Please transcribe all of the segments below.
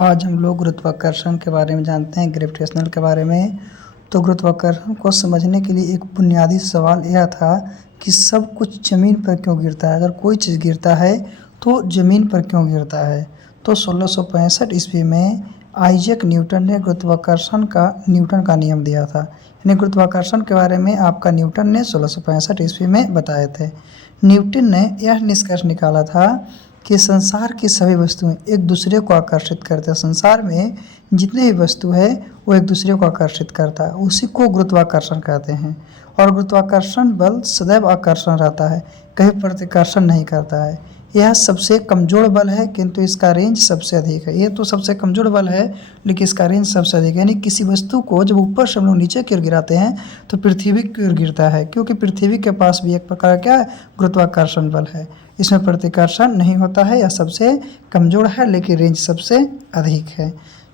आज हम लोग गुरुत्वाकर्षण के बारे में जानते हैं, ग्रेविटेशनल के बारे में। तो गुरुत्वाकर्षण को समझने के लिए एक बुनियादी सवाल यह था कि सब कुछ ज़मीन पर क्यों गिरता है। अगर कोई चीज़ गिरता है तो ज़मीन पर क्यों गिरता है। तो 1665 ईस्वी में आइजैक न्यूटन ने न्यूटन का नियम दिया था। यानी गुरुत्वाकर्षण के बारे में आपका न्यूटन ने 1665 ईस्वी में बताए थे। न्यूटन ने यह निष्कर्ष निकाला था कि संसार की सभी वस्तुएं एक दूसरे को आकर्षित करते हैं। संसार में जितने भी वस्तु है वो एक दूसरे को आकर्षित करता है, उसी को गुरुत्वाकर्षण कहते हैं। और गुरुत्वाकर्षण बल सदैव आकर्षण रहता है, कभी प्रतिकर्षण नहीं करता है। यह सबसे कमज़ोर बल है, किंतु इसका रेंज सबसे अधिक है। ये तो सबसे कमज़ोर बल है लेकिन इसका रेंज सबसे अधिक है। यानी किसी वस्तु को जब ऊपर से हम लोग नीचे की ओर गिराते हैं तो पृथ्वी की ओर गिरता है, क्योंकि पृथ्वी के पास भी एक प्रकार का क्या है, गुरुत्वाकर्षण बल है। इसमें प्रतिकर्षण नहीं होता है, यह सबसे कमज़ोर है लेकिन रेंज सबसे अधिक है।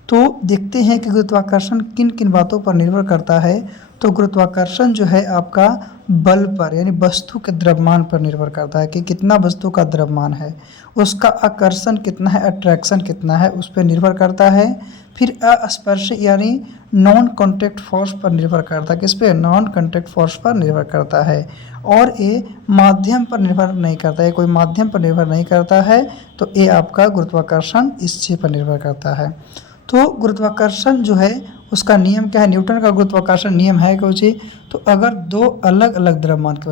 तो देखते हैं कि गुरुत्वाकर्षण किन किन बातों पर निर्भर करता है। तो गुरुत्वाकर्षण जो है आपका बल पर यानी वस्तु के द्रव्यमान पर निर्भर करता है कि कितना वस्तु का द्रव्यमान है, उसका आकर्षण कितना है, अट्रैक्शन कितना है, उस पर निर्भर करता है। फिर अस्पर्श यानी नॉन कॉन्टैक्ट फोर्स पर निर्भर करता है। किस पे? नॉन कॉन्टैक्ट फोर्स पर निर्भर करता है। और ये माध्यम पर निर्भर नहीं करता है, कोई माध्यम पर निर्भर नहीं करता है। तो ये आपका गुरुत्वाकर्षण इस चीज़ पर निर्भर करता है। तो गुरुत्वाकर्षण जो है उसका नियम क्या है? न्यूटन का गुरुत्वाकर्षण नियम है कौन सी? तो अगर दो अलग अलग द्रव्यमान के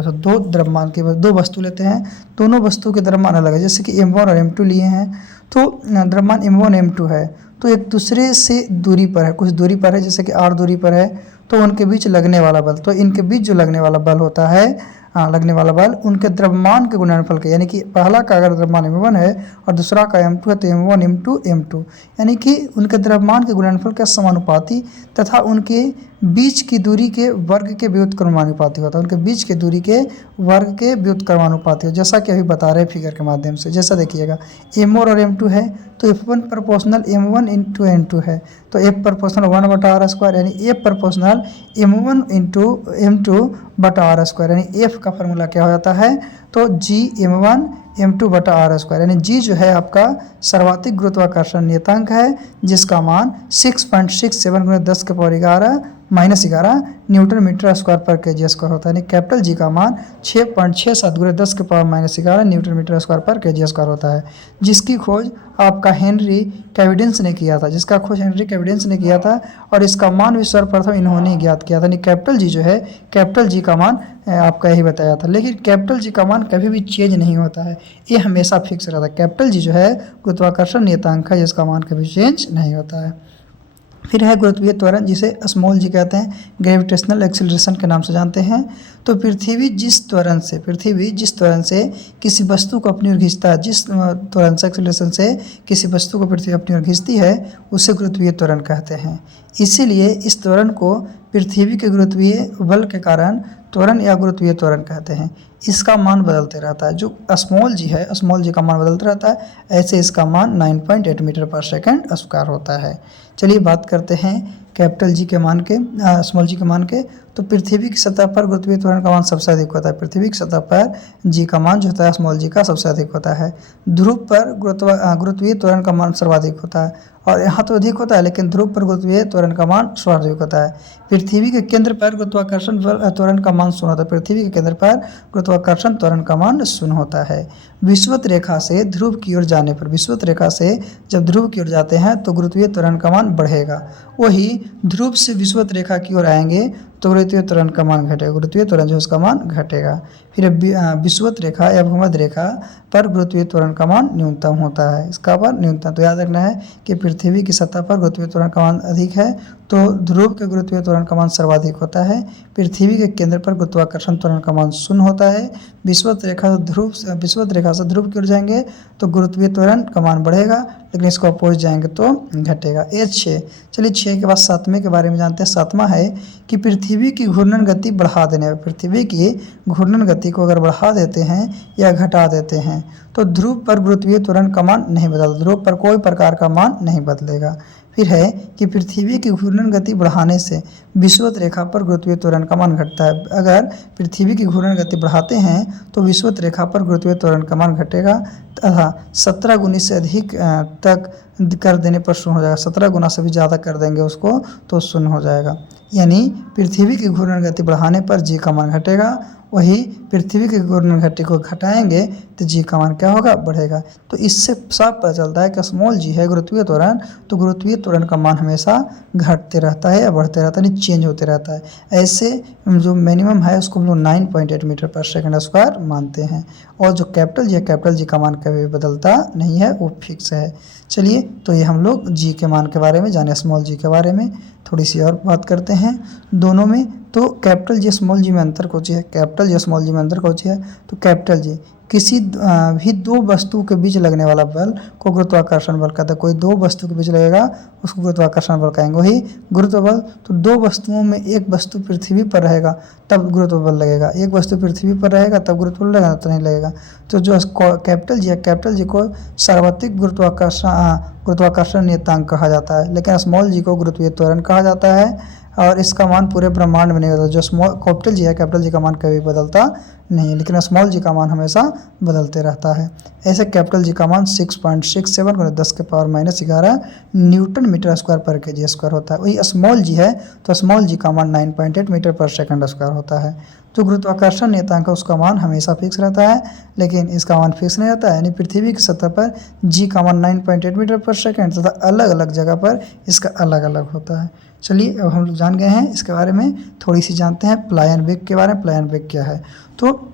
वस्तु दो वस्तु लेते हैं, दोनों वस्तु के द्रव्यमान अलग है, जैसे कि m1 और m2 लिए हैं। तो द्रव्यमान m1 m2 है, तो एक दूसरे से दूरी पर है, कुछ दूरी पर है, जैसे कि r दूरी पर है। तो उनके बीच लगने वाला बल, तो इनके बीच जो लगने वाला बल होता है, लगने वाला बल उनके द्रव्यमान के गुणनफल के, यानी कि पहला का अगर द्रव्यमान m1 है और दूसरा का m2 है तो m1 m2 m2 यानी कि उनके द्रव्यमान के गुणनफल के समानुपाती तथा उनके बीच की दूरी के वर्ग के व्युत्क्रमानुपाती होता है। उनके बीच की दूरी के वर्ग के व्युत्क्रमानुपाती हो, जैसा कि अभी बता रहे हैं फिगर के माध्यम से। जैसा देखिएगा m1 और m2 है तो F1 proportional m1 into m2 है, तो F प्रोपोर्शनल 1/r², यानी F proportional m1 into m2 बटा r², यानी F का फॉर्मूला क्या हो जाता है? तो G m1 m2/r², यानी G जो है आपका सर्वाधिक गुरुत्वाकर्षण नियतांक है, जिसका मान 6.67 × 10⁻11 न्यूटन मीटर स्क्वायर पर केजी स्क्वायर होता है। यानी कैपिटल जी का मान 6.67 × 10⁻11 न्यूटन मीटर स्क्वायर पर केजी स्क्वायर होता है, जिसकी खोज आपका हेनरी कैविडेंस ने किया था। और इसका मान भी सर्वप्रथम इन्होंने ही ज्ञात किया था। यानी कैपिटल जी जो है, कैपिटल जी का मान आपका यही बताया था। लेकिन कैपिटल जी का मान कभी भी चेंज नहीं होता है, ये हमेशा फिक्स रहता है। कैपिटल जी जो है गुरुत्वाकर्षण नियतांक है, जिसका मान कभी चेंज नहीं होता है। फिर है गुरुत्वीय त्वरण, जिसे स्मॉल जी कहते हैं, ग्रेविटेशनल एक्सीलरेशन के नाम से जानते हैं। तो पृथ्वी जिस त्वरण से किसी वस्तु को अपनी ओर खींचता है, जिस त्वरण से एक्सीलरेशन से किसी वस्तु को पृथ्वी अपनी ओर खींचती है, उसे गुरुत्वीय त्वरण कहते हैं। इसीलिए इस त्वरण को पृथ्वी के गुरुत्वीय बल के कारण त्वरण या गुरुत्वीय त्वरण कहते हैं। इसका मान बदलते रहता है। जो स्मॉल जी है, स्मॉल जी का मान बदलता रहता है, ऐसे इसका मान 9.8 मीटर पर सेकंड स्क्वायर होता है। चलिए बात करते हैं कैपिटल जी के मान के, स्मॉल जी के मान के। तो पृथ्वी की सतह पर गुरुत्वीय त्वरण का मान सबसे अधिक होता है। पृथ्वी की सतह पर जी का मान जो होता है स्मॉल जी का सबसे अधिक होता है। ध्रुव पर गुरुत्वीय त्वरण का मान सर्वाधिक होता है, और यहाँ तो अधिक होता है, लेकिन ध्रुव पर गुरुत्वीय त्वरण का मान सर्वाधिक होता है। पृथ्वी के केंद्र पर गुरुत्वाकर्षण त्वरण का मान 0 होता है। पृथ्वी के केंद्र पर गुरुत्वाकर्षण त्वरण का मान 0 होता है। विषुवत रेखा से ध्रुव की ओर जाने पर, विषुवत रेखा से जब ध्रुव की ओर जाते हैं तो गुरुत्वीय त्वरण का मान बढ़ेगा। वही ध्रुव से विषुवत रेखा की ओर आएंगे तो गुरुत्वीय त्वरण का मान घटेगा, गुरुत्वीय त्वरण जो उसका मान घटेगा। फिर विषुवत रेखा या भूमध्य रेखा पर गुरुत्वीय त्वरण का मान न्यूनतम होता है। इसका मान न्यूनतम, तो याद रखना है कि पृथ्वी की सतह पर गुरुत्वीय त्वरण का मान अधिक है, तो ध्रुव के गुरुत्वीय त्वरण का मान सर्वाधिक होता है। पृथ्वी के केंद्र पर गुरुत्वाकर्षण त्वरण का मान 0 होता है। विषुवत रेखा से ध्रुव की ओर जाएंगे तो गुरुत्वीय त्वरण का मान बढ़ेगा, लेकिन इसको अपोज जाएंगे तो घटेगा। ये 6। चलिए 6 के बाद 7वें के बारे में जानते हैं। 7वां है कि पृथ्वी की घूर्णन गति बढ़ा देने पर, पृथ्वी की घूर्णन गति को अगर बढ़ा देते हैं या घटा देते हैं तो ध्रुव पर गुरुत्वीय त्वरण का मान नहीं बदलता, ध्रुव पर कोई प्रकार का मान नहीं बदलेगा। फिर है कि पृथ्वी की घूर्णन गति बढ़ाने से विषुवत रेखा पर गुरुत्वीय त्वरण का मान घटता है। अगर पृथ्वी की घूर्णन गति बढ़ाते हैं तो विषुवत रेखा पर गुरुत्वीय त्वरण का मान घटेगा तथा 17 गुनी से अधिक तक कर देने पर शून्य हो जाएगा। 17 गुना से भी ज़्यादा कर देंगे उसको तो शून्य हो जाएगा। यानी पृथ्वी की घूर्णन गति बढ़ाने पर जी का मान घटेगा, वही पृथ्वी की घूर्णन गति को घटाएंगे तो जी का मान क्या होगा, बढ़ेगा। तो इससे साफ पता चलता है कि स्मॉल जी है गुरुत्वीय त्वरण, तो गुरुत्वीय त्वरण का मान हमेशा घटते रहता है या बढ़ते रहता है, नहीं चेंज होते रहता है। ऐसे जो मिनिमम है उसको हम लोग 9.8 मीटर पर सेकंड स्क्वायर मानते हैं। और जो कैपिटल जी का मान कभी बदलता नहीं है, वो फिक्स है। चलिए, तो ये हम लोग जी के मान के बारे में जाने, स्मॉल जी के बारे में थोड़ी सी और बात करते हैं दोनों में। तो कैपिटल जी स्मॉल जी में अंतर कौन-सी है, कैपिटल जी स्मॉल जी में अंतर कौन-सी है, तो कैपिटल जी किसी भी दो वस्तुओं के बीच लगने वाला बल को गुरुत्वाकर्षण बल कहता है। कोई दो वस्तु के बीच लगेगा उसको गुरुत्वाकर्षण बल कहेंगे। वही गुरुत्व बल, तो दो वस्तुओं में एक वस्तु पृथ्वी पर रहेगा तब गुरुत्व बल लगेगा, एक वस्तु पृथ्वी पर रहेगा तब गुरुत्व बल लगेगा, तो नहीं लगेगा। तो जो कैपिटल जी को सार्वत्रिक गुरुत्वाकर्षण नियतांक कहा जाता है, लेकिन स्मॉल जी को गुरुत्वीय त्वरण कहा जाता है। और इसका मान पूरे ब्रह्मांड में नहीं बदलता। जो कैपिटल जी का मान कभी बदलता नहीं है, लेकिन स्मॉल जी का मान हमेशा बदलते रहता है। ऐसे कैपिटल जी का मान 6.67 × 10⁻⁻11 न्यूटन मीटर स्क्वायर पर केजी स्क्वायर होता है। वही स्मॉल जी है तो स्मॉल जी का मान 9.8 मीटर पर सेकंड स्क्वायर होता है। जो गुरुत्वाकर्षण नियतांक है उसका मान हमेशा फिक्स रहता है, लेकिन इसका मान फिक्स नहीं रहता है। यानी पृथ्वी की सतह पर जी का मान 9.8 मीटर पर सेकंड तथा अलग अलग जगह पर इसका अलग अलग होता है। चलिए, अब हम लोग जान गए हैं इसके बारे में, थोड़ी सी जानते हैं प्लायन वेग के बारे में। प्लायन वेग क्या है, तो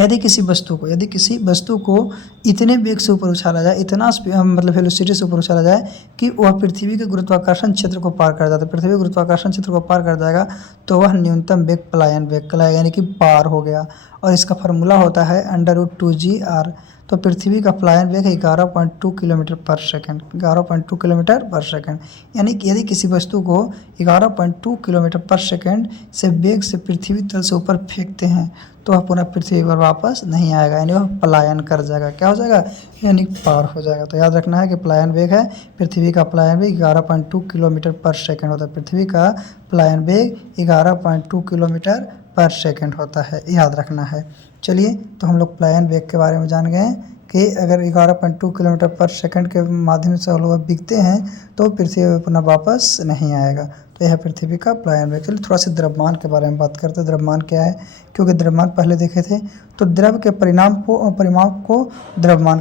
यदि किसी वस्तु को इतने वेग से ऊपर उछाला जाए, इतना मतलब वेलोसिटी से ऊपर उछाला जाए कि वह पृथ्वी के गुरुत्वाकर्षण क्षेत्र को पार कर जाता है, पृथ्वी गुरुत्वाकर्षण क्षेत्र को पार कर जाएगा तो वह न्यूनतम वेग प्लायन वेग कहलाएगा, यानी कि पार हो गया। और इसका फार्मूला होता है √2gr। तो पृथ्वी का प्लायन वेग है 11.2 किलोमीटर पर सेकंड, 11.2 किलोमीटर पर सेकंड। यानी कि यदि किसी वस्तु को 11.2 किलोमीटर पर सेकंड से वेग से पृथ्वी तल से ऊपर फेंकते हैं तो वह पुनः पृथ्वी पर वापस नहीं आएगा, यानी वह पलायन कर जाएगा। क्या हो जाएगा, यानी पार हो जाएगा। तो याद रखना है कि प्लायन वेग है, पृथ्वी का प्लायन वेग 11.2 किलोमीटर पर सेकंड होता है। पृथ्वी का प्लायन वेग 11.2 किलोमीटर पर सेकंड होता है, याद रखना है। चलिए, तो हम लोग प्लायन वेग के बारे में जान गए कि अगर 11.2 किलोमीटर पर सेकंड के माध्यम से लोग बिकते हैं तो पृथ्वी पर पुनः वापस नहीं आएगा। तो यह पृथ्वी का प्लायन वेग। चलिए, थोड़ा सा द्रव्यमान के बारे में बात करते हैं। द्रव्यमान क्या है, क्योंकि द्रव्यमान पहले देखे थे। तो द्रव के परिमाप को द्रव्यमान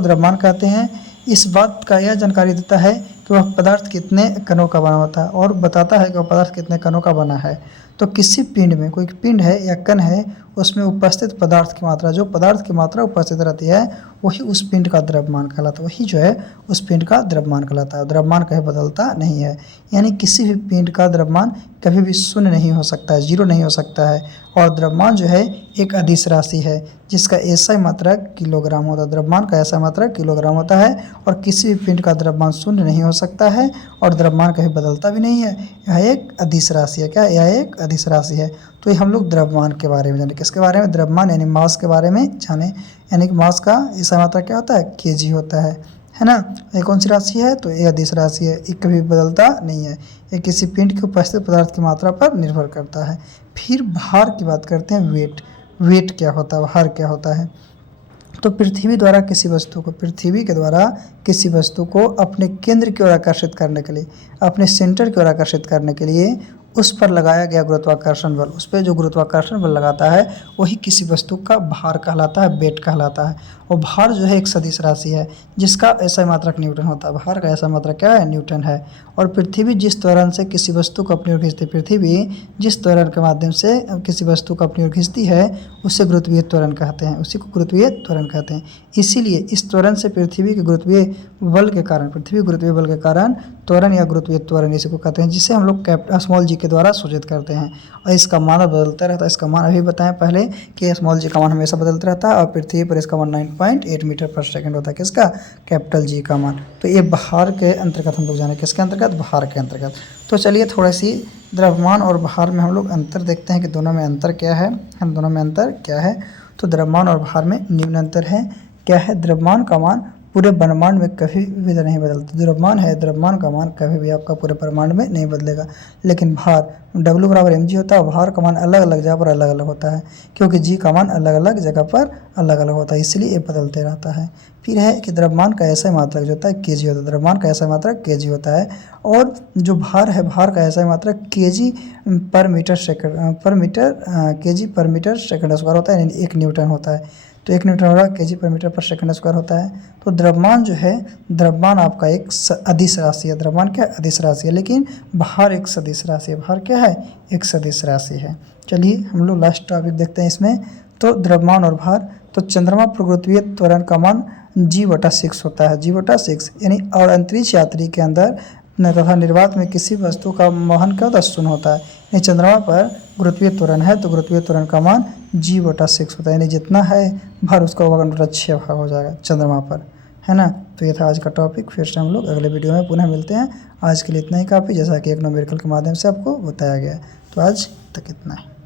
द्रव्यमान कहते हैं। इस बात का यह जानकारी देता है कि वह पदार्थ कितने कणों का बना होता है और बताता है कि वह पदार्थ कितने कणों का बना है। तो किसी पिंड में, कोई पिंड है या कण है, उसमें उपस्थित पदार्थ की मात्रा, जो पदार्थ की मात्रा उपस्थित रहती है वही उस पिंड का द्रव्यमान कहलाता है। वही जो है उस पिंड का द्रव्यमान कहलाता है। द्रव्यमान कहीं बदलता नहीं है, यानी किसी भी पिंड का द्रव्यमान कभी भी शून्य नहीं हो सकता है, जीरो नहीं हो सकता है। और द्रव्यमान जो है एक अदिश राशि है जिसका एसआई मात्रा किलोग्राम होता है। द्रव्यमान का एसआई मात्रा किलोग्राम होता है और किसी भी पिंड का द्रव्यमान शून्य नहीं हो सकता है और द्रव्यमान कहीं बदलता भी नहीं है। यह एक अदिश राशि है। क्या, यह एक अदिश राशि है। तो ये हम लोग द्रव्यमान के बारे में जाने। किसके बारे में, द्रव्यमान यानी मास के बारे में जाने। यानी कि मास का एसआई मात्रा क्या होता है, केजी होता है ना। ये कौन सी राशि है, तो ये अदिश राशि है, ये कभी बदलता नहीं है। ये किसी पिंड के उपस्थित पदार्थ की मात्रा पर निर्भर करता है। फिर भार की बात करते हैं। वेट क्या होता है, भार क्या होता है। तो पृथ्वी के द्वारा किसी वस्तु को अपने केंद्र की ओर आकर्षित करने के लिए, अपने सेंटर की ओर आकर्षित करने के लिए उस पर लगाया गया गुरुत्वाकर्षण बल, उस पर जो गुरुत्वाकर्षण बल लगाता है वही किसी वस्तु का भार कहलाता है, वेट कहलाता है। और भार जो है एक सदिश राशि है जिसका एसआई मात्रक न्यूटन होता है। भार का एसआई मात्रक क्या है, न्यूटन है। और पृथ्वी जिस त्वरण से किसी वस्तु को अपनी ओर खींचती है, पृथ्वी जिस त्वरण के माध्यम से किसी वस्तु को अपनी ओर खींचती है उसे गुरुत्वीय त्वरण कहते हैं, उसी को गुरुत्वीय त्वरण कहते हैं। इसीलिए इस त्वरण से पृथ्वी के गुरुत्वीय बल के कारण त्वरण या गुरुत्वीय त्वरण इसी को कहते हैं, जिसे हम लोग स्मॉल जी के द्वारा सूचित करते हैं। और इसका मान बदलता रहता है। इसका मान अभी बताएं पहले कि स्मॉल जी का मान हमेशा बदलता रहता है और पृथ्वी पर इसका मान 9.8 मीटर पर सेकंड होता है। किसका, कैपिटल जी का मान। तो ये भार के अंतर्गत हम लोग जाने, किसके अंतर्गत, भार के अंतर्गत। तो चलिए थोड़ी सी द्रव्यमान और भार में हम लोग अंतर देखते हैं कि दोनों में अंतर क्या है। तो द्रव्यमान और भार में निम्न अंतर है। क्या है, द्रव्यमान का मान पूरे ब्रह्मांड में कभी भी नहीं बदलता। द्रव्यमान है, द्रव्यमान का मान कभी भी आपका पूरे ब्रह्मांड में नहीं बदलेगा। लेकिन भार W बराबर mg होता है, भार का मान अलग अलग जगह पर अलग अलग होता है, क्योंकि g का मान अलग अलग जगह पर अलग अलग होता है, इसलिए ये बदलते रहता है। फिर है कि द्रव्यमान का ऐसा मात्रक जो होता है kg होता है, द्रव्यमान का ऐसा मात्रक kg होता है। और जो भार है, भार का ऐसा मात्रक kg पर मीटर सेकंड पर मीटर kg पर मीटर सेकंड स्क्वायर होता है, यानी 1 न्यूटन होता है। तो 1 न्यूटन हो रहा है kg पर मीटर पर सेकंड स्क्वायर होता है। तो द्रव्यमान जो है, द्रव्यमान आपका एक अदिश राशि है। द्रव्यमान क्या अदिश राशि है, लेकिन भार एक सदिश राशि है। भार क्या है, एक सदिश राशि है। चलिए हम लोग लास्ट टॉपिक देखते हैं इसमें। तो द्रव्यमान और भार, तो चंद्रमा पर गुरुत्वीय त्वरण का मान g/6 होता है, g/6, यानी और अंतरिक्ष यात्री के अंदर तथा निर्वात में किसी वस्तु का वहन क्या होता है, शून्य होता है। यानी चंद्रमा पर गुरुत्वीय त्वरण है, तो गुरुत्वीय त्वरण का मान g/6 होता है, यानी जितना है भर उसका 6 भाग हो जाएगा चंद्रमा पर, है ना। तो ये था आज का टॉपिक। फिर से हम लोग अगले वीडियो में पुनः मिलते हैं। आज के लिए इतना ही काफ़ी, जैसा कि एक न्यूमेरिकल के माध्यम से आपको बताया गया। तो आज तक इतना ही।